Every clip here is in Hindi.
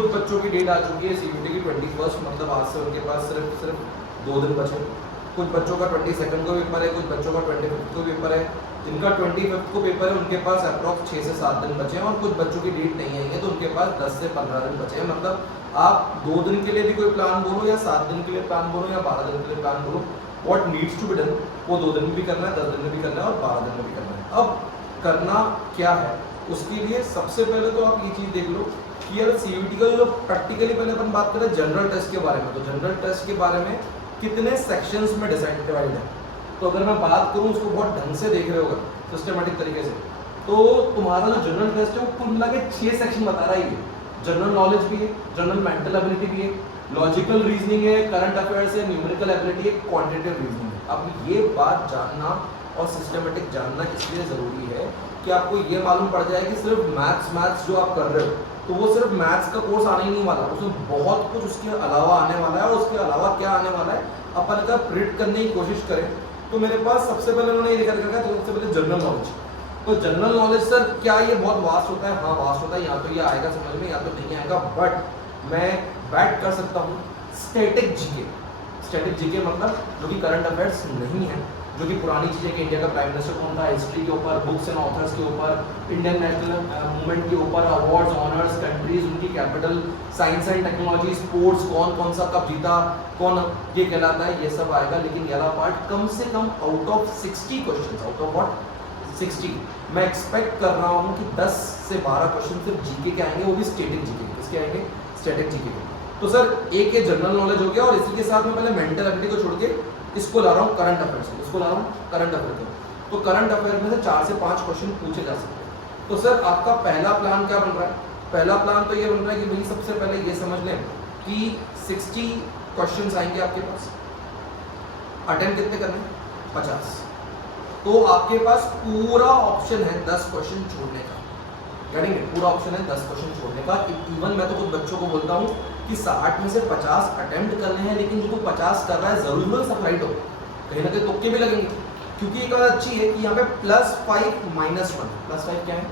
कुछ बच्चों की डेट आ चुकी है सीयूटी की 21, मतलब आज से उनके पास सिर्फ 2 दिन बचे। कुछ बच्चों का 22 को पेपर है, कुछ बच्चों का 25 को पेपर है। जिनका 25 को पेपर है उनके पास अप्रॉक्स 6 से 7 दिन बचे हैं, और कुछ बच्चों की डेट नहीं आई है तो उनके पास 10 से 15 दिन बचे हैं। मतलब आप 2 दिन के लिए भी कोई प्लान बोलो, या 7 दिन के लिए प्लान बोलो, या 12 दिन के लिए प्लान बोलो, what needs to be done वो 2 दिन में भी करना है, 10 दिन में भी करना है, और 12 दिन में भी करना है। अब करना क्या है, उसके लिए सबसे पहले तो आप ये चीज़ देख लो कि यार सीयूटी का जो प्रैक्टिकली पहले अपन बात करें जनरल टेस्ट के बारे में, तो जनरल टेस्ट के बारे में कितने सेक्शंस में डिवाइड है। तो अगर मैं बात करूं उसको बहुत ढंग से देख रहे होगा सिस्टमेटिक तरीके से, तो तुम्हारा जो जनरल टेस्ट है वो कुल मिला के 6 सेक्शन बता रहा ही है। जनरल नॉलेज भी है, जनरल मेंटल एबिलिटी भी है, लॉजिकल रीजनिंग है, करंट अफेयर्स है, न्यूमेरिकल एबिलिटी है, क्वांटिटेटिव रीजनिंग है। अब ये बात जानना और सिस्टमेटिक जानना इसलिए ज़रूरी है कि आपको ये मालूम पड़ जाए कि सिर्फ मैथ्स जो आप कर रहे हो तो वो सिर्फ मैथ्स का कोर्स आने ही नहीं वाला, उसमें बहुत कुछ उसके अलावा आने वाला है। और उसके अलावा क्या आने वाला है अपन अगर प्रिडिक्ट करने की कोशिश करें तो मेरे पास सबसे पहले उन्होंने ये लिखा रखा है, तो सबसे पहले जनरल नॉलेज। तो जनरल नॉलेज सर क्या ये बहुत वास्ट होता है? हाँ वास्ट होता है, या तो ये आएगा समझ में या तो नहीं आएगा, बट मैं बैट कर सकता हूँ स्टैटिक जीके। स्टैटिक जीके मतलब जो कि करंट अफेयर्स नहीं है, जो कि पुरानी चीज़ें कि इंडिया का प्राइम मिनिस्टर कौन था, हिस्ट्री के ऊपर, बुक्स एंड ऑथर्स के ऊपर, इंडियन नेशनल मूवमेंट के ऊपर, अवार्ड्स, ऑनर्स, कंट्रीज, उनकी capital, science and technology, sports, कौन सा कब जीता, कौन ये कहलाता है, ये सब आएगा। लेकिन ये वाला पार्ट कम से come out of 60 question, out of what 60, मैं एक्सपेक्ट कर रहा हूँ कि 10 से 12 क्वेश्चन सिर्फ जीके के आएंगे, वो भी स्टैटिक जीके के। किसके आएंगे? स्टैटिक जीके के। तो सर एक ये जनरल नॉलेज हो गया, और इसी के साथ में पहले मेंटल एबिलिटी को छोड़ के इसको ला रहा हूँ करंट अफेयर्स, इसको ला रहा हूँ करंट अफेयर। तो करंट अफेयर में से 4 से 5 क्वेश्चन पूछे जा सकते हैं। तो सर आपका पहला प्लान क्या बन रहा है? पहला प्लान तो ये बन रहा है कि भाई सबसे पहले ये समझ लें कि 60 क्वेश्चन आएंगे आपके पास, अटेम्प्ट कितने करने? 50। तो आपके पास पूरा ऑप्शन है 10 क्वेश्चन छोड़ने का, यानी पूरा ऑप्शन है 10 क्वेश्चन छोड़ने का। इवन मैं तो कुछ बच्चों को बोलता हूँ कि 60 में से 50 अटेम्प्ट करने हैं, लेकिन जो तो 50 कर रहा है जरूरी में सफाइट हो, कहीं ना कहीं तुक्के भी लगेंगे। क्योंकि एक बात अच्छी है कि यहाँ पे +5 -1, +5 क्या है?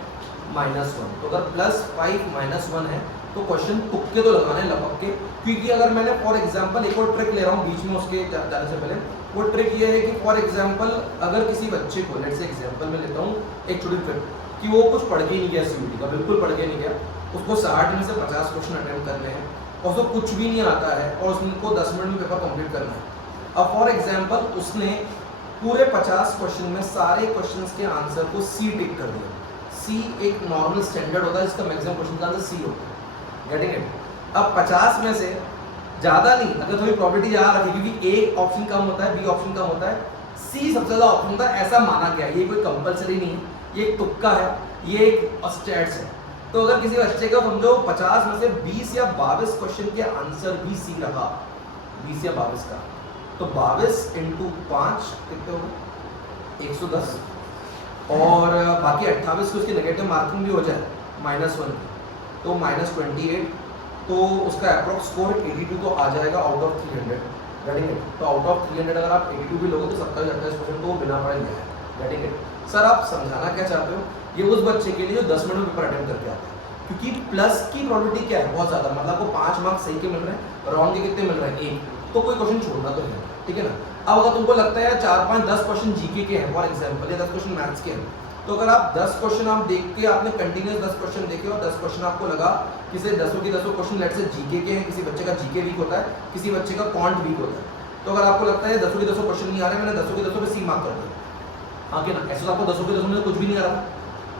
-1। तो अगर +5 -1 है तो क्वेश्चन तुक्के तो लगाने लपक के। क्योंकि अगर मैंने फॉर एग्जांपल एक और ट्रिक ले रहा हूँ बीच में उसके जाने से पहले, वो ट्रिक ये है कि फॉर एग्जांपल अगर किसी बच्चे को, लेट्स से एग्जांपल में लेता हूँ एक छोटी ट्रिक, कि वो कुछ पढ़ के ही नहीं गया सीयूटी का, बिल्कुल पढ़ के नहीं गया, उसको 60 में से 50 क्वेश्चन अटेम्प्ट करने हैं और उसको कुछ भी नहीं आता है और उसको 10 मिनट में पेपर कंप्लीट करना है। अब फॉर एग्जांपल उसने पूरे 50 क्वेश्चन में सारे क्वेश्चंस के आंसर को सी टिक कर दिया। सी एक नॉर्मल स्टैंडर्ड होता है जिसका मैक्सिमम क्वेश्चन का आंसर सी होता है, गेटिंग इट? अब 50 में से ज़्यादा नहीं, अगर थोड़ी प्रॉपर्टी ज़्यादा रखी, क्योंकि ए ऑप्शन कम होता है, बी ऑप्शन कम होता है, सी सबसे ज़्यादा ऑप्शन होता है, ऐसा माना गया। ये कोई कंपलसरी नहीं है, ये एक तुक्का है, ये एक स्टैट्स है। तो अगर किसी बच्चे का समझो 50 में से 20 या 22 क्वेश्चन के आंसर भी सी रहा, 20 या 22 का, तो 22 × 5 कितने हो गए? 110। और बाकी 28 की उसकी नेगेटिव मार्किंग भी हो जाए -1 तो -28, तो उसका अप्रॉक्स स्कोर 82 तो आ जाएगा आउट ऑफ 300, गेटिंग इट? तो आउट ऑफ 300 अगर आप 82 भी लोगे तो 27-28% तो वो बिना पढ़े गया है, गेटिंग इट? सर आप समझाना क्या चाहते हो? ये उस बच्चे के लिए जो 10 मिनट में पेपर अटेम्प्ट करके आता है, क्योंकि प्लस की प्रोबेबिलिटी क्या है? बहुत ज़्यादा, मतलब आपको 5 मार्क्स सही के मिल रहे हैं, रॉन्ग के कितने मिल रहे हैं? 1, तो कोई क्वेश्चन छोड़ना तो नहीं, ठीक है ना? अब अगर तुमको लगता है यार 4, 5, 10 क्वेश्चन जीके के हैं फॉर एग्जांपल, या 10 क्वेश्चन मैथ्स के हैं, तो अगर आप 10 क्वेश्चन आप देख के आपने कंटिन्यूस 10 क्वेश्चन देखे और 10 क्वेश्चन आपको लगा कि से 10 के 10 क्वेश्चन लेट से जीके के हैं, किसी बच्चे का जीके वीक होता है, किसी बच्चे का क्वांट वीक होता है, तो अगर आपको लगता है 10 के 10 क्वेश्चन नहीं आ रहे, मैंने 10 के 10 पे सी मार्क कर दिया, हाँ कि ना? ऐसे तो आपको 10 के 10 में कुछ भी नहीं आ रहा।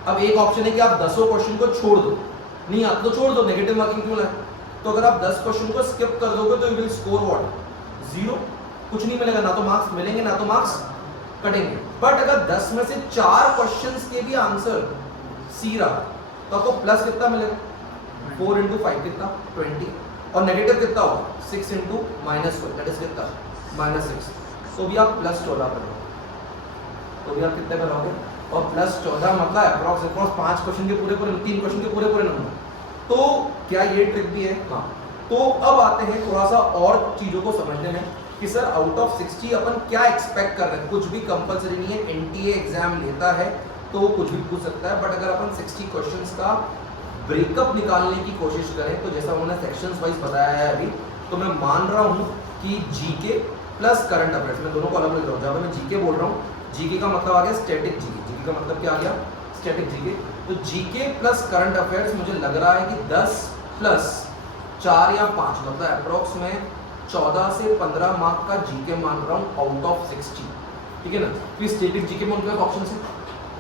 अब एक ऑप्शन है कि आप 10 क्वेश्चन को छोड़ दो, नहीं आता तो छोड़ दो, नेगेटिव मार्किंग क्यों लाए? तो अगर आप 10 क्वेश्चन को स्किप कर दोगे तो यू विल स्कोर व्हाट? 0, कुछ नहीं मिलेगा, ना तो मार्क्स मिलेंगे ना तो मार्क्स कटेंगे। बट अगर 10 में से 4 क्वेश्चंस के भी आंसर सी रहा तो आपको प्लस कितना मिलेगा? 4 × 5 कितना? 20, और नेगेटिव कितना होगा? 6 × -1 दैट इज कितना? -6। तो भी आप +14 पर रहोगे, तो भी आप कितने पर रहोगे? और +14 मतलब अप्रॉक्स 5 क्वेश्चन के पूरे 3 क्वेश्चन के पूरे नंबर। तो क्या ये ट्रिक भी है? हाँ। तो अब आते हैं थोड़ा सा और चीज़ों को समझने में कि सर आउट ऑफ 60 अपन क्या एक्सपेक्ट कर रहे हैं। कुछ भी कंपलसरी नहीं है, एनटीए एग्जाम लेता है तो कुछ भी पूछ सकता है, बट अगर अपन 60 क्वेश्चंस का ब्रेकअप निकालने की कोशिश करें तो जैसा उन्होंने सेक्शंस वाइज बताया है अभी, तो मैं मान रहा हूँ कि जीके प्लस करंट अफेयर्स, मैं दोनों को अलग अलग रहा हूँ। जब मैं जीके बोल रहा हूँ, जीके का मतलब आ गया स्टैटिक जीके, जीके का मतलब क्या आ गया स्टैटिक जीके। तो जीके प्लस करंट अफेयर्स मुझे लग रहा है कि 10 प्लस 4 या 5 मतलब अप्रोक्स में 14 से 15 मार्क का जीके मान रहा हूँ आउट ऑफ 60, ठीक है ना। तो स्टैटिक जीके में उनके पास ऑप्शन है,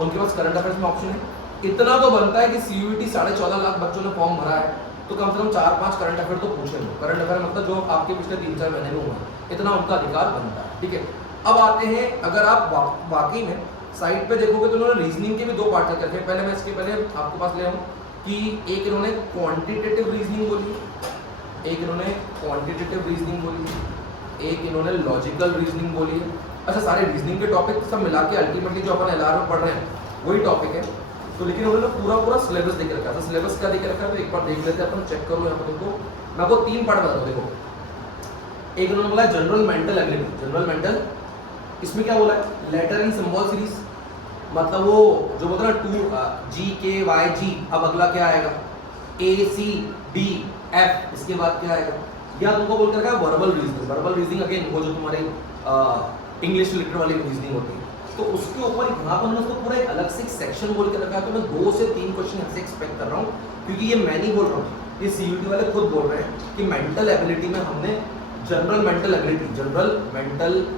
उनके पास करंट अफेयर्स में ऑप्शन है। इतना तो बनता है कि सीयूईटी 14.5 लाख बच्चों ने फॉर्म भरा है, तो कम से कम 4-5 करंट अफेयर तो पूछे लो। करंट अफेयर मतलब जो आपके पिछले 3-4 महीने में हुआ, इतना उनका अधिकार बनता है, ठीक है। अब आते हैं, अगर आप वाकई में साइट पे देखोगे तो उन्होंने रीजनिंग के भी 2 पार्ट रखे हैं। पहले मैं इसके पहले आपके पास ले आऊँ कि एक इन्होंने क्वांटिटेटिव रीजनिंग बोली, एक इन्होंने क्वांटिटेटिव रीजनिंग बोली, एक इन्होंने लॉजिकल रीजनिंग बोली है। अच्छा, सारे रीजनिंग के टॉपिक सब मिला के अल्टीमेटली जो अपन एलआर में पढ़ रहे हैं वही टॉपिक है। तो लेकिन उन्होंने पूरा सिलेबस देख रखा है। सिलेबस क्या देख रखा है तो एक बार देख लेते हैं अपन, चेक करो यहाँ पर तुमको। मैं आपको 3 पार्ट बता दूँ, देखो। एक उन्होंने बोला general mental ability, general mental, इसमें क्या बोला है लेटर एंड सिंबल सीरीज, मतलब वो जो बोलते हैं 2 जी के वाई जी। अब अगला क्या आएगा ए सी डी एफ, इसके बाद क्या आएगा, या तुमको बोल कर verbal reasoning. Verbal reasoning again वो जो तुम्हारे इंग्लिश लिटरेचर वाली रीजनिंग होती है, तो उसके ऊपर यहाँ पर मैंने उसको पूरा एक अलग से सेक्शन बोल के रखा है। तो मैं 2 से 3 क्वेश्चन ऐसे एक्सपेक्ट कर रहा हूँ, क्योंकि ये मैं नहीं बोल रहा हूँ, ये सीयूटी वाले खुद बोल रहे हैं कि मेंटल एबिलिटी में हमने जनरल मेंटल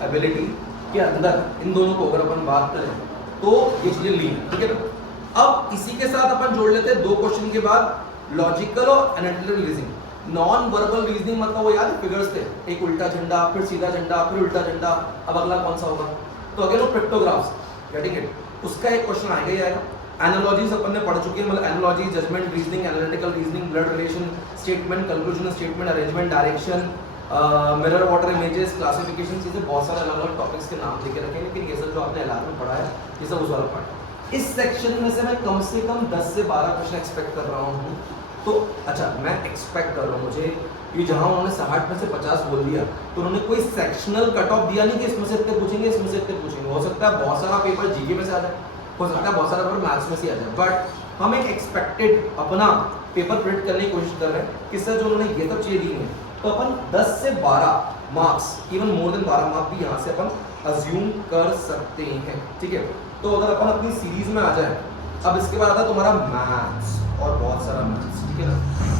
एबिलिटी के अंदर इन दोनों को अगर अपन बात करें तो ये चीजें ली, ठीक है ना। अब इसी के साथ अपन जोड़ लेते हैं 2 क्वेश्चन के बाद लॉजिकल और analytical reasoning. Non verbal reasoning मतलब वो याद फिगर्स थे, एक उल्टा झंडा, फिर सीधा झंडा, फिर उल्टा झंडा। अब अगला कौन सा होगा, तो अगेन वो पिक्टोग्राफ्स, गेटिंग इट, उसका एक क्वेश्चन आएगा ही आएगा। एनालॉजीज अपन ने पढ़ चुके हैं, मतलब analogy, judgement reasoning, analytical reasoning, blood relation, statement, conclusion statement, arrangement, direction, mirror water images, classification, चीजें बहुत सारे अलग अलग टॉपिक्स के नाम लेके रखे हैं। लेकिन ये सब जो आपने एलआर में पढ़ा है ये सब उस वाला पार्ट। इस सेक्शन में से मैं कम से कम 10 से 12 क्वेश्चन एक्सपेक्ट कर रहा हूँ। तो अच्छा, मैं एक्सपेक्ट कर रहा हूँ, मुझे ये जहाँ उन्होंने 60 में से 50 बोल दिया तो उन्होंने कोई सेक्शनल कट ऑफ दिया नहीं कि इसमें से इतने पूछेंगे, इसमें से इतने पूछेंगे। हो सकता है बहुत सारा पेपर जीके में से आ जाए, हो सकता है बहुत सारा पेपर मैथ्स में से आ जाए, बट हम एक एक्सपेक्टेड अपना पेपर प्रिंट करने की कोशिश कर रहे हैं कि सर जो उन्होंने ये सब चीज़ें दी हैं, तो अपन 10 से 12 marks, even more than 12 marks भी यहाँ से अपन अज्यूम कर सकते हैं, ठीक है। तो अगर अपन अपनी सीरीज में आ जाए, अब इसके बाद आता है तुम्हारा मैथ्स और बहुत सारा मैथ्स, ठीक है ना,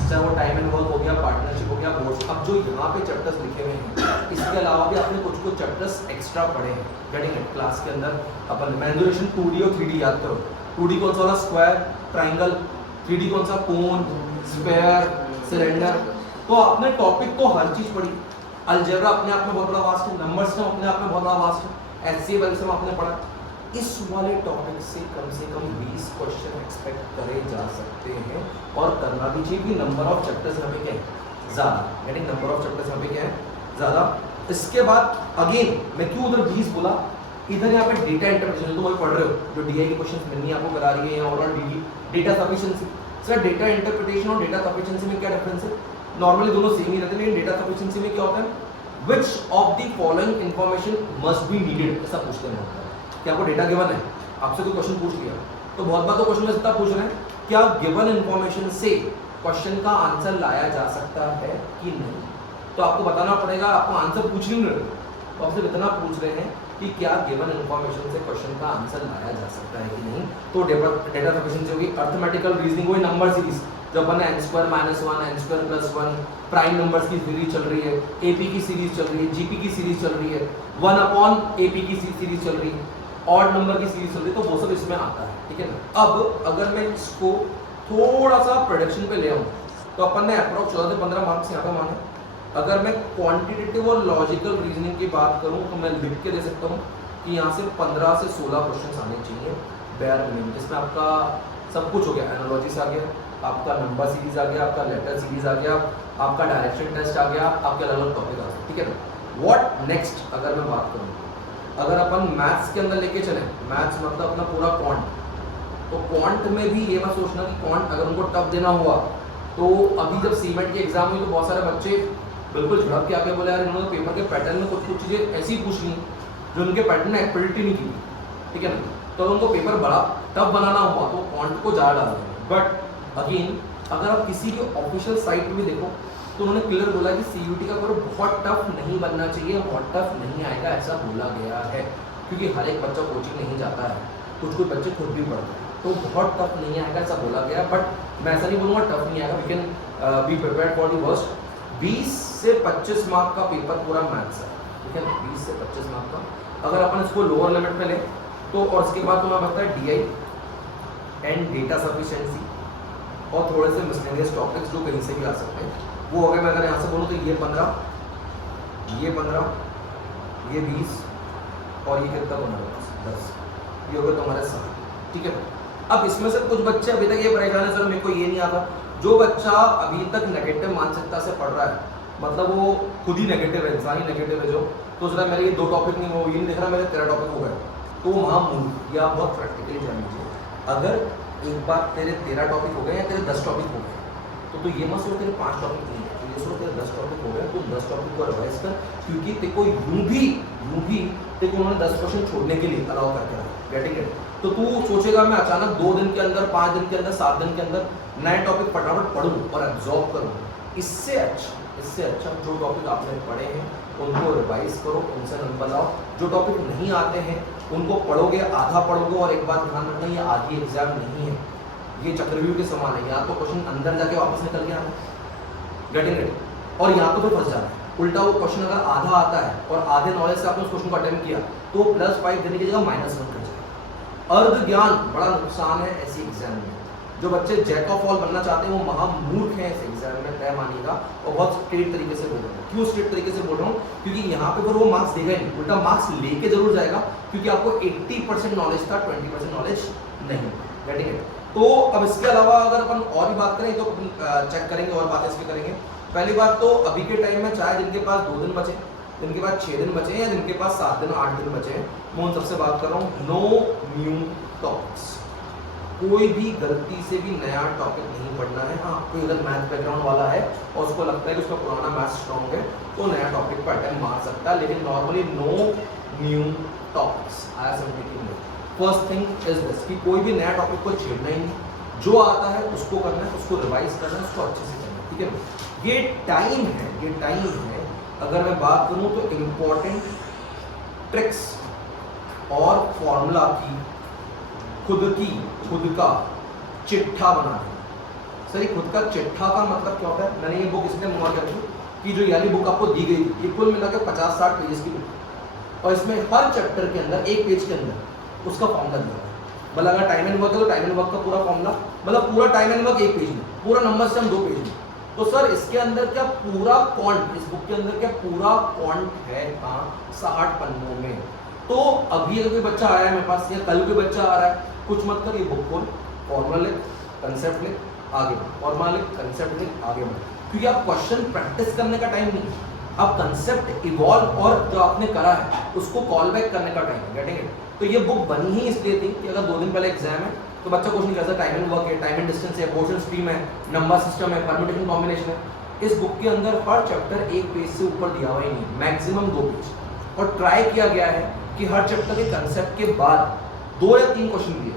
चाहे वो टाइम एंड वर्क हो गया, पार्टनरशिप हो गया, बोर्ड्स। अब जो यहाँ पे चैप्टर्स लिखे हुए हैं, इसके अलावा भी आपने कुछ चैप्टर्स एक्स्ट्रा पढ़े हैं, गेटिंग इट। क्लास के अंदर अपन मेंसुरेशन 2D और 3D याद करो। 2D कौन सा वाला, स्क्वायर, ट्राइंगल। 3D कौन सा, कोन, स्फेयर, सिलेंडर। तो आपने टॉपिक तो हर चीज पढ़ी। अलजेब्रा अपने आप में बहुत बड़ा वास्ट है, नंबर्स में अपने आप में बहुत बड़ा वास्ट है, एचसीएफ में आपने पढ़ा। इस वाले टॉपिक से कम 20 क्वेश्चन एक्सपेक्ट करे जा सकते हैं, और करना भी चाहिए कि नंबर ऑफ चैप्टर्स यहाँ पे क्या है ज़्यादा, यानी नंबर ऑफ चैप्टर्स यहाँ पे क्या है ज़्यादा। इसके बाद अगेन मैं क्यों उधर 20 बोला, इधर यहाँ पे डेटा इंटरप्रिटेशन तुम पढ़ रहे हो, जो डीआई के क्वेश्चन मिलनी आपको करा रही है, overall data sufficiency. Sir data interpretation और डेटा सफिशिएंसी में क्या डिफरेंस है? नॉर्मली दोनों सेम ही रहते हैं, लेकिन डेटा सफिशिएंसी में क्या होता है, which of the following information must be needed, ऐसा पूछते हैं। क्या आपको डेटा गिवन है, आपसे कोई क्वेश्चन पूछ लिया, तो बहुत बार तो क्वेश्चन में इतना पूछ रहे हैं, क्या गिवन इंफॉर्मेशन से क्वेश्चन का आंसर लाया जा सकता है कि नहीं। तो आपको बताना पड़ेगा, आपको आंसर पूछ नहीं रहे, तो आपसे इतना पूछ रहे हैं कि क्या गिवन इंफॉर्मेशन से क्वेश्चन का आंसर लाया जा सकता है कि नहीं। तो डेटा सफिशिएंसी होगी। अर्थमेटिकल रीजनिंग वही नंबर सीरीज, जो अपन n² - 1 n² + 1 प्राइम नंबर्स की सीरीज चल रही है, एपी की सीरीज चल रही है, जीपी की सीरीज चल रही है, 1/AP की सीरीज चल रही है, ऑड नंबर की सीरीज चल रही है, तो वो सब इसमें आता है, ठीक है ना। अब अगर मैं इसको थोड़ा सा प्रोडक्शन पे ले आऊँ, तो अपन ने अप्रॉक्स 14 से 15 मार्क्स यहाँ पे माने। अगर मैं क्वांटिटेटिव और लॉजिकल रीजनिंग की बात करूँ तो मैं लिख के दे सकता हूँ कि यहाँ से 15 से 16 क्वेश्चन आने चाहिए बेयर मिनिमम, जिसमें आपका सब कुछ हो गया, एनालॉजिस आ गया, आपका नंबर सीरीज आ गया, आपका लेटर सीरीज आ गया, आपका डायरेक्शन टेस्ट आ गया, आपके अलग अलग टॉपिक आ गए, ठीक है ना। व्हाट नेक्स्ट अगर मैं बात करूँ, अगर अपन मैथ्स के अंदर लेके चलें, मैथ्स मतलब अपना पूरा क्वांट, तो क्वांट में भी ये मत सोचना कि क्वांट अगर उनको टफ देना हुआ, तो अभी जब सीमेंट की एग्जाम हुई तो बहुत सारे बच्चे बिल्कुल झड़प के आगे बोले यार इन्होंने पेपर के पैटर्न में कुछ चीज़ें ऐसी पूछ ली जो उनके पैटर्न ने एक्टिविटी नहीं की, ठीक है ना। तो उनको पेपर बड़ा टफ बनाना हुआ तो क्वांट को ज़्यादा डाल देंगे। बट अगेन अगर आप किसी भी ऑफिशियल साइट पे भी देखो तो उन्होंने क्लियर बोला कि सीयूटी का पेपर बहुत टफ नहीं बनना चाहिए, बहुत टफ नहीं आएगा, ऐसा बोला गया है। क्योंकि हर एक बच्चा कोचिंग नहीं जाता है, कुछ बच्चे खुद भी पढ़ते हैं, तो बहुत टफ नहीं आएगा ऐसा बोला गया। बट मैं ऐसा नहीं बोलूँगा टफ नहीं आएगा, we can be prepared for the worst. 20 से 25 मार्क का पेपर पूरा मैथ्स है, ठीक है, 20 से 25 मार्क का। अगर अपन इसको लोअर लिमिट में लें तो, और उसके बाद तुम्हें पता है DI एंड डेटा सफिशिएंसी और थोड़े से मिसलेनियस टॉपिक्स जो कहीं से भी आ सकते हैं, वो अगर मैं यहाँ से बोलूँ तो ये 15, ये 20 और ये कितना बना 10, ये हो गया तुम्हारे 7, ठीक है। अब इसमें से कुछ बच्चे अभी तक ये परेशान है, सर मेरे को ये नहीं आता। जो बच्चा अभी तक नेगेटिव मानसिकता से पढ़ रहा है, मतलब वो खुद ही नेगेटिव है, इंसान ही नेगेटिव है, जो तो उसका मेरे ये 2 टॉपिक नहीं, वो ये नहीं देख रहा मेरे 13 टॉपिक हो गए, तो वहाँ मूल या बहुत प्रैक्टिकली जान लीजिए। अगर एक बार तेरे 13 टॉपिक हो गए या तेरे 10 टॉपिक हो गए, तो ये मत सोच तेरे 5 टॉपिक नहीं है, तो ये सोच तेरे 10 टॉपिक हो गए, तो 10 टॉपिक को रिवाइज कर, क्योंकि तेरे को यूं भी तेरे को उन्होंने 10 क्वेश्चन छोड़ने के लिए अलाउ करके रखा, गेटिंग इट। तो तू सोचेगा मैं अचानक 2 दिन के अंदर, 5 दिन के अंदर, 7 दिन के अंदर नए टॉपिक फटाफट पढ़ूँ और एब्जॉर्ब करूँ। इससे अच्छा जो टॉपिक आपने पढ़े हैं उनको रिवाइज करो, उनसे नंबर लाओ। जो टॉपिक नहीं आते हैं उनको पढ़ोगे, आधा पढ़ोगे, और एक बात ध्यान रखना, ये आधी एग्जाम नहीं है, ये चक्रव्यूह के समान है। या तो क्वेश्चन अंदर जाके वापस निकल के आना, गेटिंग इट, और यहाँ तो फिर फंस जाना है। उल्टा वो क्वेश्चन अगर आधा आता है और आधे नॉलेज से आपने उस क्वेश्चन को अटेम्प्ट किया तो +5 देने की जगह -1 कर जाएगा। अर्ध ज्ञान बड़ा नुकसान है ऐसी एग्जाम में। जो बच्चे जैक ऑफ ऑल बनना चाहते हैं वो महामूर्ख हैं इस एग्जाम में, तय मानिएगा। और बहुत स्ट्रेट तरीके से बोल रहा हूँ। क्यों स्ट्रेट तरीके से बोल रहा हूँ? क्योंकि यहाँ पे फिर वो मार्क्स देगा ही नहीं, उल्टा मार्क्स लेके जरूर जाएगा, क्योंकि आपको 80% नॉलेज था, 20% नॉलेज नहीं, गेटिंग इट। तो अब इसके अलावा अगर अपन और भी बात करें तो चेक करेंगे और बातें इसकी करेंगे। पहली बात तो अभी के टाइम में चाहे जिनके पास 2 दिन बचे, जिनके पास 6 दिन बचे, या जिनके पास 7 दिन 8 दिन बचे, मैं उन सबसे बात कर रहा हूँ, नो न्यू टॉपिक्स। कोई भी गलती से भी नया टॉपिक नहीं पढ़ना है। हाँ, कोई अगर मैथ बैकग्राउंड वाला है और उसको लगता है कि उसका पुराना मैथ स्ट्रॉन्ग है तो नया टॉपिक पर अटेम्प्ट मार सकता है, लेकिन नॉर्मली नो न्यू टॉपिक्स। आया समझने की नहीं। फर्स्ट थिंग इज दिस कि कोई भी नया टॉपिक को छेड़ना ही नहीं, जो आता है उसको करना है, उसको रिवाइज करना है, उसको अच्छे से करना है, ठीक है। ये टाइम है। अगर मैं बात करूं तो इम्पोर्टेंट ट्रिक्स और फॉर्मूला की खुद का चिट्ठा बनाना। सर, खुद का चिट्ठा का मतलब क्या होता है? मैंने ये बुक इसलिए मंगवा कर दी कि जो यानी बुक आपको दी गई थी, ये कुल मिलाकर 50-60 पेजेस की बुक, और इसमें हर चैप्टर के अंदर एक पेज के अंदर उसका फॉर्मूला दिया है। मतलब अगर टाइम एंड वर्क है तो टाइम एंड वर्क का पूरा फॉर्मूला, मतलब पूरा टाइम एंड वर्क एक पेज में, पूरा नंबर सिस्टम 2 पेज में। तो सर इसके अंदर क्या पूरा क्वांट, इस बुक के अंदर क्या पूरा क्वांट है? हाँ, 60 पन्नों में। तो अभी अगर कोई बच्चा आया है मेरे पास, या कल कोई बच्चा आ रहा है, कुछ मत कर, ये बुक खोल, फॉर्मूला लिख, कंसेप्ट लिख, आगे बढ़, फॉर्मूला लिख, कंसेप्ट लिख, आगे बढ़। क्योंकि आप क्वेश्चन प्रैक्टिस करने का टाइम नहीं, अब कंसेप्ट इवॉल्व और जो आपने करा है उसको कॉल बैक करने का टाइम है, गेटिंग इट। तो ये बुक बनी ही इसलिए थी कि अगर 2 दिन पहले एग्जाम है तो बच्चा कुछ नहीं कर सकता, टाइम एंड वर्क है, टाइम एंड डिस्टेंस है, पोर्शन स्ट्रीम है, नंबर सिस्टम है, परम्यूटेशन कॉम्बिनेशन है। इस बुक के अंदर हर चैप्टर 1 पेज से ऊपर दिया हुआ ही नहीं, मैक्सिमम 2 पेज। और ट्राई किया गया है कि हर चैप्टर के कंसेप्ट के बाद 2 या 3 क्वेश्चन दिए।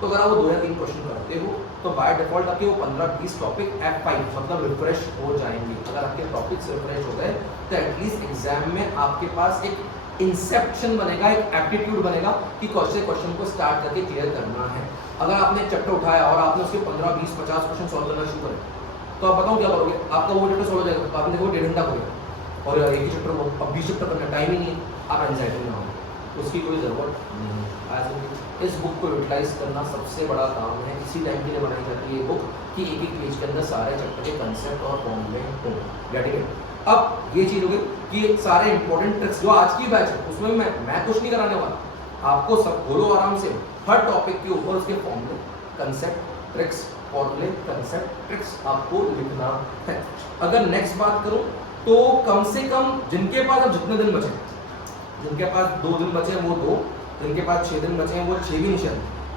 तो अगर आप वो 2 या 3 क्वेश्चन करते हो तो बाय डिफॉल्ट आपके वो 15-20 टॉपिक F5 मतलब रिफ्रेश हो जाएंगे। अगर आपके टॉपिक्स रिफ्रेश हो गए तो एटलीस्ट एग्जाम में आपके पास एक इंसेप्शन बनेगा, एक एप्टीट्यूड बनेगा कि कौन से क्वेश्चन को स्टार्ट करके क्लियर करना है। अगर आपने एक चैप्टर उठाया और आपने उसके 15, 20, 50 क्वेश्चन सॉल्व करना शुरू करें तो आप बताओ क्या करोगे? आपका वो चैप्टर सॉल्व हो जाएगा, आपने देखो 1.5 घंटा हो गया और एक ही चैप्टर को अब 20 चैप्टर करना टाइम ही नहीं है, आप एंजाइटी में आओगे, उसकी कोई ज़रूरत नहीं है। इस बुक को यूटिलाइज करना सबसे बड़ा काम है। इसी टाइम के लिए बनाई जाती है ये बुक कि एक पेज के अंदर सारे चैप्टर के कंसेप्ट और फॉर्मूले हो, गेटिंग इट। अब ये चीज़ हो गई कि सारे इंपॉर्टेंट ट्रिक्स जो आज की बैच है उसमें मैं कुछ नहीं कराने वाला, आपको सब बोलो आराम से, हर टॉपिक के ऊपर उसके फॉर्मूले, कंसेप्ट, ट्रिक्स, फॉर्मूले, कंसेप्ट, ट्रिक्स आपको लिखना है। अगर नेक्स्ट बात करूं तो कम से कम जिनके पास अब जितने दिन बचे, जिनके पास 2 दिन बचे हैं वो 2, जिनके पास 6 दिन बचे हैं वो 6 भी नहीं,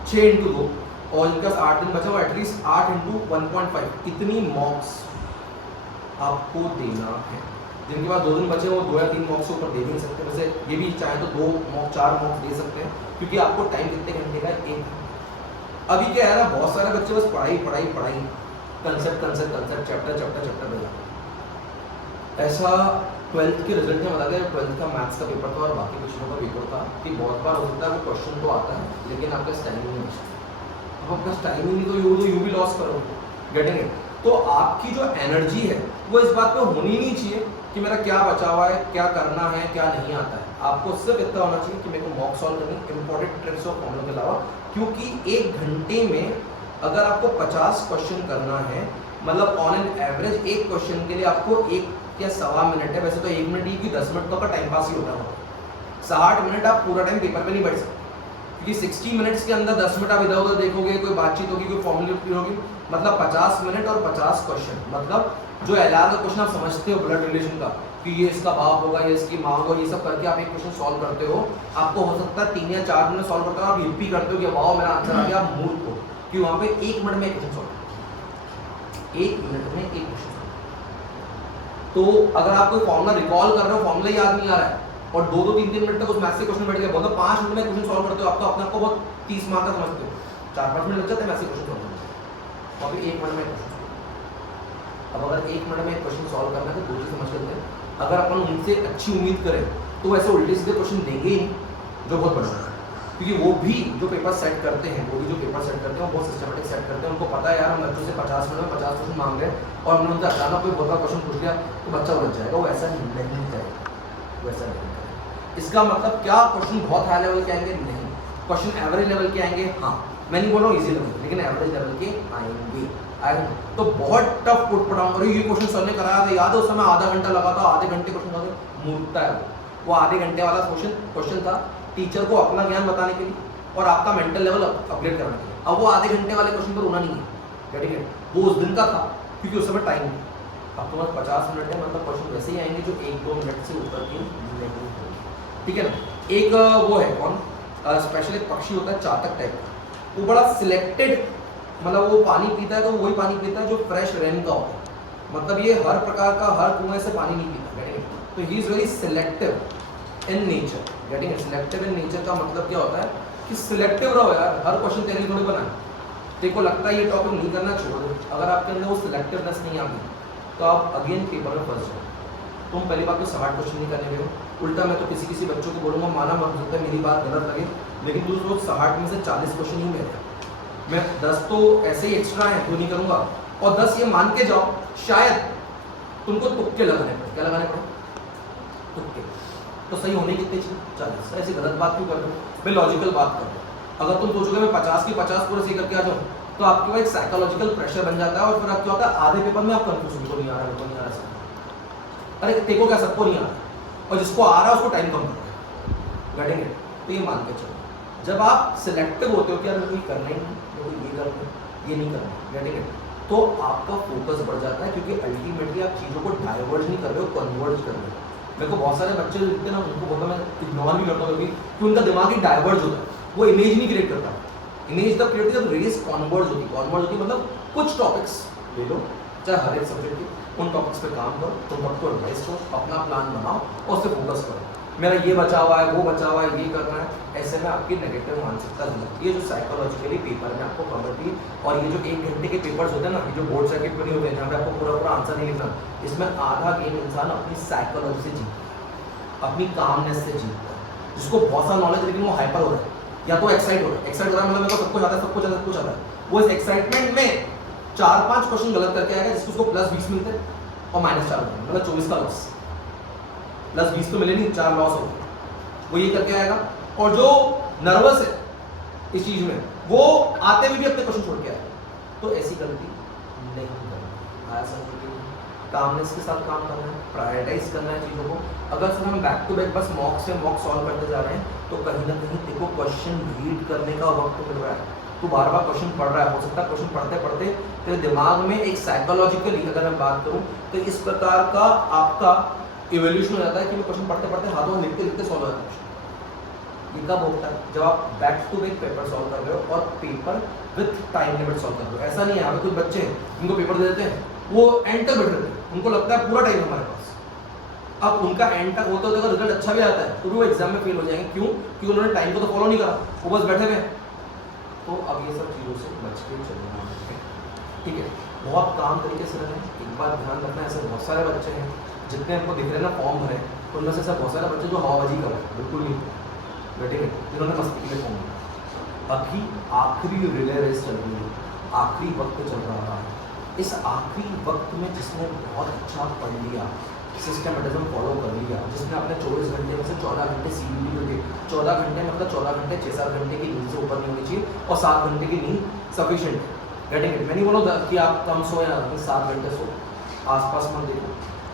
6 × 2, और जिनके पास 8 दिन बचे वो एटलीस्ट 8 × 1.5 इतनी मॉक्स आपको देना है। जिनके पास 2 दिन बचे वो 2 या 3 मॉक्स से ऊपर दे भी नहीं सकते, वैसे ये भी चाहे तो 2 मॉक 4 मॉक्स दे सकते हैं, क्योंकि आपको टाइम कितने घंटे का है? 1। अभी क्या है ना, बहुत सारे बच्चे बस पढ़ाई, कंसेप्ट चैप्टर पे जाओ। ऐसा 12th के रिजल्ट में बता दें, 12th का मैथ्स का पेपर था और बाकी विषयों का पेपर था कि बहुत बार हो सकता है वो क्वेश्चन तो आता है लेकिन आपका टाइमिंग नहीं है। अब आपका टाइमिंग नहीं तो यू भी लॉस करोगे, गेटिंग इट। तो आपकी जो एनर्जी है वो इस बात पे होनी नहीं चाहिए कि मेरा क्या बचा हुआ है, क्या करना है, क्या नहीं आता है। आपको सिर्फ इतना होना चाहिए कि मेरे को मॉक सॉल्व करनी, इंपॉर्टेंट ट्रिक्स और फॉर्मूला के अलावा, क्योंकि 1 घंटे में अगर आपको 50 क्वेश्चन करना है, मतलब ऑन एन एवरेज एक क्वेश्चन के लिए आपको 1 या 1.25 मिनट है, वैसे तो 1 मिनट ही कि 10 मिनट तो का टाइम पास ही होता है। 60 मिनट आप पूरा टाइम पेपर पे नहीं बैठ सकते, क्योंकि 60 मिनट्स के अंदर 10 मिनट आप इधर उधर देखोगे, कोई बातचीत होगी, कोई फॉर्मूला होगी, मतलब 50 मिनट और 50 क्वेश्चन। मतलब जो एलआर का क्वेश्चन आप समझते हो ब्लड रिलेशन का कि ये इसका बाप होगा, ये इसकी माँ होगा, ये सब करके आप एक क्वेश्चन सॉल्व करते हो, आपको हो सकता है 3 या 4 मिनट सॉल्व करते हो, आप हिप्पी करते हो कि वाओ मेरा आंसर आ गया, आप मूर्ख हो कि वहाँ पे 1 मिनट में एक क्वेश्चन सॉल्व, 1 मिनट में एक क्वेश्चन। तो अगर आप कोई फॉर्मूला रिकॉल कर रहे हो, फॉर्मूला याद नहीं आ रहा है और 2-3 मिनट तक उस मैथ्स से क्वेश्चन बैठ गया, बोलो 5 मिनट में क्वेश्चन सॉल्व करते हो, आप तो अपने आप को बहुत 30 मार्क का समझते हो, 4-5 मिनट लग जाते हैं मैथ्स से क्वेश्चन सॉल्व करने में, और फिर 1 मिनट में क्वेश्चन। अब अगर 1 मिनट में क्वेश्चन सॉल्व करना है तो 2 चीज समझ लेते हैं। अगर अपन उनसे अच्छी उम्मीद करें तो वैसे उल्टे सीधे क्वेश्चन देंगे ही जो बहुत बड़ा है, क्योंकि वो भी जो पेपर सेट करते हैं वो बहुत सिस्टमेटिक सेट करते हैं। उनको पता है यार हम बच्चों से 50 मिनट में 50 क्वेश्चन मांग रहे हैं और हमने उनसे अचानक कोई बहुत बड़ा क्वेश्चन पूछ लिया तो बच्चा उलझ जाएगा। वो ऐसा नहीं करेगा, वैसा नहीं करेगा। इसका मतलब क्या क्वेश्चन बहुत हाई लेवल के आएंगे? नहीं। क्वेश्चन एवरेज लेवल के आएंगे? हाँ। मैं नहीं बोल रहा हूँ इजी लेवल, लेकिन एवरेज लेवल के आएंगे। तो बहुत टफ पुट पढ़ाऊंगा। और ये क्वेश्चन सर ने कराया था, याद है उस समय आधा घंटा लगा था, आधे घंटे क्वेश्चन लगा, मूर्खता है वो आधे घंटे वाला क्वेश्चन था टीचर को अपना ज्ञान बताने के लिए और आपका मेंटल लेवल अपग्रेड करने के लिए। अब वो आधे घंटे वाले क्वेश्चन पर होना नहीं है, गेटिंग इट? वो उस दिन का था क्योंकि उस समय टाइम अब तो बस 50 मिनट है, मतलब क्वेश्चन वैसे ही आएंगे जो 1-2 मिनट से ऊपर की नहीं होगी, ठीक है ना? एक वो है कौन स्पेशल एक पक्षी होता है चातक टाइप का, वो बड़ा सिलेक्टेड, मतलब वो पानी पीता है तो वही पानी पीता है जो फ्रेश रेन का होता है, मतलब ये हर प्रकार का हर कुएं से पानी नहीं पीता, गेटिंग इट? तो he is very selective in nature, getting it? Selective in nature का मतलब क्या होता है कि सिलेक्टिव रहो यार, हर क्वेश्चन तेरे लिए थोड़ी बना है। तेरे को लगता है ये टॉपिक नहीं करना, छोड़ दो। अगर आपके अंदर वो सिलेक्टिवनेस नहीं आ गई तो आप अगेन पेपर में फंस जाओ। तुम पहली बात तो 60 क्वेश्चन नहीं करने गए, उल्टा मैं तो किसी बच्चों को बोलूँगा, माना मत सकता है मेरी बात गलत लगे, लेकिन दूसरे लोग 60 में से 40 क्वेश्चन ही मेरे, मैं 10 तो ऐसे ही एक्स्ट्रा है तो नहीं करूँगा, और 10 ये मान के जाओ शायद तुमको तुक्के लगाने पड़े। क्या लगाने पड़े? तुक्के। तो सही होने कितने चाहिए? 40। ऐसी गलत बात क्यों कर रहे हो? मैं लॉजिकल बात कर रहा हूँ। अगर तुम सोचोगे मैं 50 की 50 पूरे सही करके आ जाऊँ तो आपके पास एक साइकोलॉजिकल प्रेशर बन जाता है और फिर आप क्या होता है आधे पेपर में आप कंफ्यूज, उनको नहीं आ रहा, उनको नहीं आ रहा। अरे देखो क्या सबको नहीं आ रहा और जिसको आ रहा है उसको टाइम कम कर रहा है, घटेंगे। तो ये मान के चलो, जब आप सिलेक्टिव होते हो कि यार मेरे को करना ही नहीं, मेरे को ये करना ये नहीं करना, घटेंगे, तो आपका फोकस बढ़ जाता है, क्योंकि अल्टीमेटली आप चीज़ों को डाइवर्ज नहीं कर रहे हो, कन्वर्ज कर रहे हो। मेरे को बहुत सारे बच्चे दिखते हैं ना, उनको बोलता मैं इग्नोर भी करता हूँ कि उनका दिमाग ही डाइवर्ज होता है, वो इमेज नहीं क्रिएट करता। इमेज तब क्रिएट जब रेस कॉन्वर्ज होती मतलब कुछ टॉपिक्स ले लो, चाहे हर एक सब्जेक्ट की, उन टॉपिक्स पे काम करो, तुम सबको एडवाइस करो, अपना प्लान बनाओ और उस पर फोकस करो। मेरा ये बचा हुआ है, वो बचा हुआ है, ये करना है, ऐसे में आपकी नेगेटिव मानसिकता नहीं होती। ये जो साइकोलॉजिकली पेपर में आपको कमेटी और ये जो 1 घंटे के पेपर्स होते हैं ना, ये जो बोर्ड सर्किट पर नहीं होते हैं जहाँ पे आपको पूरा आंसर नहीं लिखना, इसमें आधा गेम इंसान अपनी साइकोलॉजी से जीतता है, अपनी कामनेस से जीतता है। जिसको बहुत सा नॉलेज लेकिन वो हाइपर हो रहा है या तो एक्साइट हो रहा है, एक्साइट हो रहा है मतलब मेरे को सब कुछ आता है, सब कुछ आता है, सब कुछ आता है, वो इस एक्साइटमेंट में 4-5 क्वेश्चन गलत करके आएगा जिसको उसको +20 मिलते हैं और -4 होते हैं, मतलब 24 का लॉस। +20 तो मिले नहीं, 4 लॉस हो गए, वो ये करके आएगा। और जो नर्वस है इस चीज में वो आते हुए भी अपने क्वेश्चन छोड़ के आएगा। तो ऐसी गलती नहीं करनी। आया समझ? कामनेस के साथ काम करना है, प्रायोरिटाइज करना है चीज़ों को। अगर सर हम बैक टू बैक बस मॉक सॉल्व करते जा रहे हैं तो कहीं ना कहीं तेरे को क्वेश्चन रीड करने का वक्त मिल रहा है, तू बार बार क्वेश्चन पढ़ रहा है, हो सकता है क्वेश्चन पढ़ते पढ़ते तेरे दिमाग में एक साइकोलॉजिकली अगर मैं बात करूँ तो इस प्रकार का आपका इवोल्यूशन हो जाता है कि मैं क्वेश्चन पढ़ते पढ़ते हाथों में लिखते लिखते सॉल्व हो जाता है। ये कब होता है? जब आप back to back paper solve कर रहे हो और paper with time limit solve कर रहे हो। ऐसा नहीं है, अभी कुछ बच्चे हैं उनको पेपर दे देते हैं, वो एंड तक बैठे रहते हैं, उनको लगता है पूरा टाइम हमारे पास। अब उनका एंड तक होते होते अगर रिजल्ट अच्छा भी आता है तो भी वो एग्जाम में फेल हो जाएंगे। क्यों? क्योंकि उन्होंने टाइम को तो फॉलो नहीं करा, वो बस बैठे हुए। तो अब ये सब चीज़ों से बच के चलना है, ठीक है? बहुत काम तरीके से रखें। एक बात ध्यान रखना, ऐसे बहुत सारे बच्चे हैं जितने आपको दिख रहे हैं ना फॉर्म भरे, उनमें से ऐसा बहुत सारे बच्चे जो हवाबाजी कर रहे हैं, बिल्कुल नहीं बैठेंगे, जिन्होंने मस्ती के लिए फॉर्म। अभी आखिरी रिले रेस चल रही है, आखिरी वक्त चल रहा है। इस आखिरी वक्त में जिसने बहुत अच्छा पढ़ लिया, सिस्टमेटिज्म फॉलो कर लिया, जिसने अपने 24 घंटे में से 14 घंटे CBT करके, 14 घंटे मतलब 14 घंटे 6-7 घंटे की नींद से ऊपर नहीं होनी चाहिए और 7 घंटे की नींद सफिशिएंट। Getting it? मैं नहीं बोलूँ कि आप कम सो या 7 घंटे सो, आसपास मत देखो,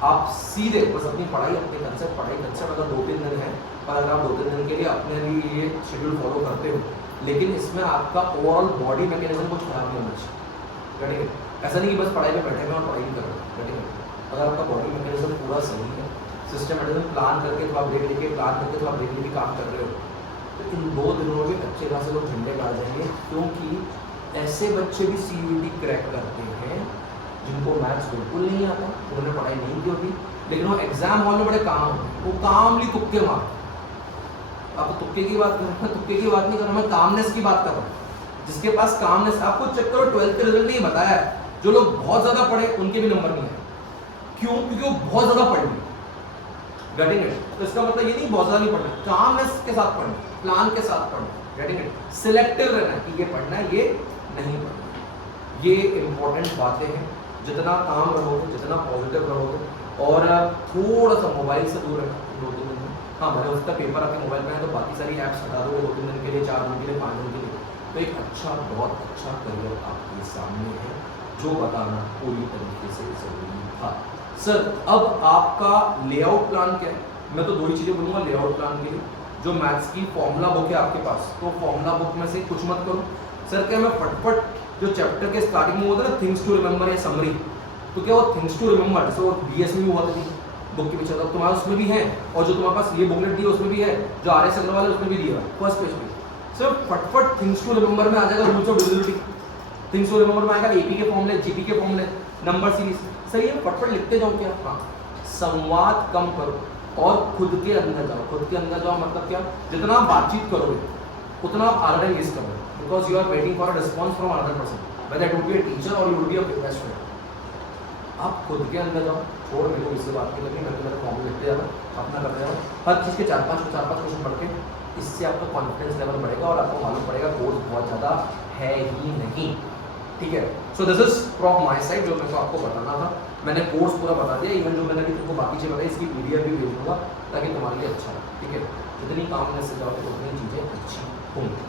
आप सीधे बस अपनी पढ़ाई, अपने कंसेप्ट, पढ़ाई कंसेप्ट अगर 2-3 दिन है और अगर आप 2-3 दिन के लिए अपने लिए ये शेड्यूल फॉलो करते हो, लेकिन इसमें आपका ओवरऑल बॉडी मैकेनिज्म कुछ खराब नहीं होना चाहिए। Getting it? ऐसा नहीं कि बस पढ़ाई पे बैठे हुए और पढ़ाई नहीं कर रहे हो। Getting it? अगर आपका बॉडी मैकेनिज्म पूरा सही है, सिस्टमेटिज्म प्लान करके थोड़ा ब्रेक लेके, प्लान करके थोड़ा ब्रेक लेके काम कर रहे हो, तो इन 2 दिनों में अच्छे खासे लोग झंडे गाड़ जाएंगे। क्योंकि ऐसे बच्चे भी CBT क्रैक करते हैं जिनको मैथ्स बिल्कुल नहीं आता, उन्होंने पढ़ाई नहीं की होती, लेकिन वो एग्जाम हॉल में बड़े काम होते हैं, वो कामली तुक्के मार। आप तुक्के की बात कर रहे हैं, तुक्के की बात नहीं कर रहा, मैं कामनेस की बात कर रहा हूँ। जिसके पास कामनेस, आपको चेक करो 12th के रिजल्ट नहीं बताया है, जो लोग बहुत ज्यादा पढ़े उनके भी नंबर नहीं आए। क्यों? क्योंकि वो बहुत ज्यादा पढ़ लिए। Getting it? तो इसका मतलब ये नहीं बहुत ज्यादा नहीं पढ़ना, कामनेस के साथ पढ़ना, प्लान के साथ पढ़ना। Getting it? सिलेक्टिव रहना कि ये पढ़ना है, ये नहीं पढ़ना। ये इंपॉर्टेंट बातें हैं। जितना काम रहोगे, जितना पॉजिटिव रहोगे और थोड़ा सा मोबाइल से दूर रहना 2-3 दिन में। हाँ, भले उसका पेपर आपके मोबाइल में है तो बाकी सारी ऐप्स हटा दोगे 2-3 दिन के लिए, 4 दिन के लिए, 5 दिन के लिए, तो एक अच्छा, बहुत अच्छा करियर आपके सामने है, जो बताना पूरी तरीके से जरूरी था। सर, अब आपका लेआउट प्लान क्या है? मैं तो 2 ही चीज़ें बोलूँगा लेआउट प्लान के लिए। जो मैथ्स की फॉर्मूला बुक है आपके पास, तो फॉर्मूला बुक में से कुछ मत करो। सर, क्या मैं फटफट जो चैप्टर के स्टार्टिंग में होता है ना, थिंग्स टू रिमेंबर या समरी, तो क्या वो थिंग्स टू रिमेंबर जैसे वो BS में भी हुआ था बुक के पीछे, तो तुम्हारा उसमें भी है, और जो तुम्हारे पास ये बुकलेट दी है उसमें भी है, जो RS अग्रवाल है उसमें भी दिया है फर्स्ट पेज पे। सर, फटफट थिंग्स टू रिमेंबर में आ जाएगा rules of divisibility, things to remember में आएगा AP के फॉर्मूले, GP के फॉर्मूले, नंबर सीरीज। सही है, फटफट लिखते जाओ। क्या? हाँ, संवाद कम करो और खुद के अंदर जाओ। खुद के अंदर जाओ मतलब क्या? जितना आप बातचीत करोगे उतना आप आर्डर यूज करोगे, because you are waiting for a response from another person, whether it would be a teacher or you would be a best friend. आप खुद के अंदर जाओ, छोड़ मेरे को इससे बात की लगी, मैं तुम्हारा फॉर्म लिखते जाओ, अपना करते जाओ, हर चीज़ के 4-5 क्वेश्चन पढ़ के, इससे आपका कॉन्फिडेंस लेवल बढ़ेगा और आपको मालूम पड़ेगा कोर्स बहुत ज़्यादा है ही नहीं। ठीक है? So this is from my side, जो मेरे को आपको बताना था। मैंने कोर्स पूरा बता दिया, इवन जो मैंने अभी तुमको बाकी चीज़ें बताई इसकी PDF भी भेज दूँगा ताकि तुम्हारे लिए अच्छा हो। ठीक है? जितनी कामनेस से जाओगे उतनी चीज़ें अच्छी होंगी।